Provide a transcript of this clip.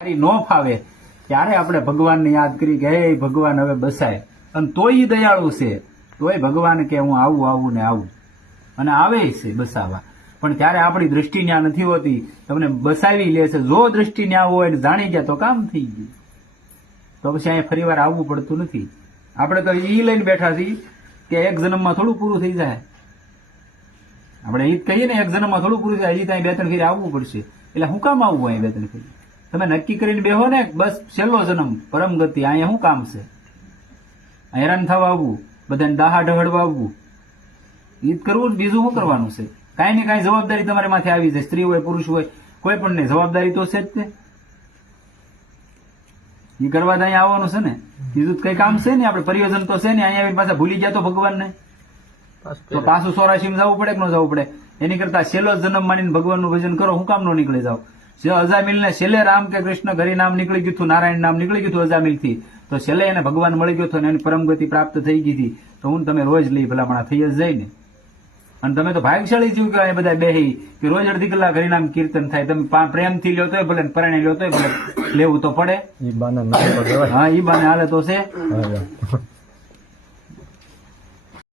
નો ફાવે ત્યારે આપણે ભગવાનને યાદ કરી કે હે ભગવાન હવે બસાય, અને તોય દયાળુ છે, તોય ભગવાન કે હું આવું ને આવું, અને આવે છે બસાવા. પણ ત્યારે આપણી દ્રષ્ટિ ન્યા નથી હોતી, તમને બસાવી લે છે. જો દ્રષ્ટિ ન્યા હોય ને જાણી ગયા તો કામ થઈ ગયું, તો પછી અહીંયા ફરી વાર આવવું પડતું નથી. આપણે તો ઈ લઈને બેઠા છીએ કે એક જન્મમાં થોડું પૂરું થઈ જાય. આપણે ઈ કહીએ ને એક જન્મમાં થોડું પૂરું થાય, હજી ત્યાં બે ત્રણ ફેરી આવવું પડશે. એટલે હું કામ આવવું અહીં બે ત્રણ ફેરી? તમે નક્કી કરીને બેહો ને બસ છેલ્લો જન્મ પરમ ગતિ, અહીંયા શું કામ છે? હેરાન થવા આવવું, બધાને દાહા ઢહડવા આવવું, ઈ જ કરવું, બીજું શું કરવાનું છે? કાંઈ ને કાંઈ જવાબદારી તમારી માથે આવી જાય, સ્ત્રી હોય પુરુષ હોય કોઈ પણ નહીં, જવાબદારી તો છે જ તે. ઈ કરવા જ અહીંયા આવવાનું છે ને, બીજું કઈ કામ છે ને? આપણે પરિયોજન તો છે ને, અહીંયા આવીને પાછા ભૂલી ગયા તો ભગવાનને, તો પાછું 84 જવું પડે કે ન જવું પડે? એની કરતા છેલ્લો જન્મ માનીને ભગવાનનું ભજન કરો. હું કામ નો નીકળી જાવ? જો અજામિલ ને છેલ્લે રામ કે કૃષ્ણ ઘરી નામ નીકળી ગયું હતું, નારાયણ નામ નીકળી ગયું હતું અજામિલ થી, તો છેલ્લે એને ભગવાન મળી ગયો હતો અને એની પરમગતિ પ્રાપ્ત થઈ ગઈ હતી. તો હું તમે રોજ લઈ ભલામણા થઈ જ જાય ને. અને તમે તો ભાગ્યશાળી જીવ કે બધા બેહી કે રોજ અડધી કલાક હરિનામ કીર્તન થાય. તમે પ્રેમથી લ્યો તોય ભલે, પરણે લ્યો તોય ભલે, લેવું તો પડે. ઈ બાને ના તો કહેવાય. હા, ઈ બાને હાલે તો છે.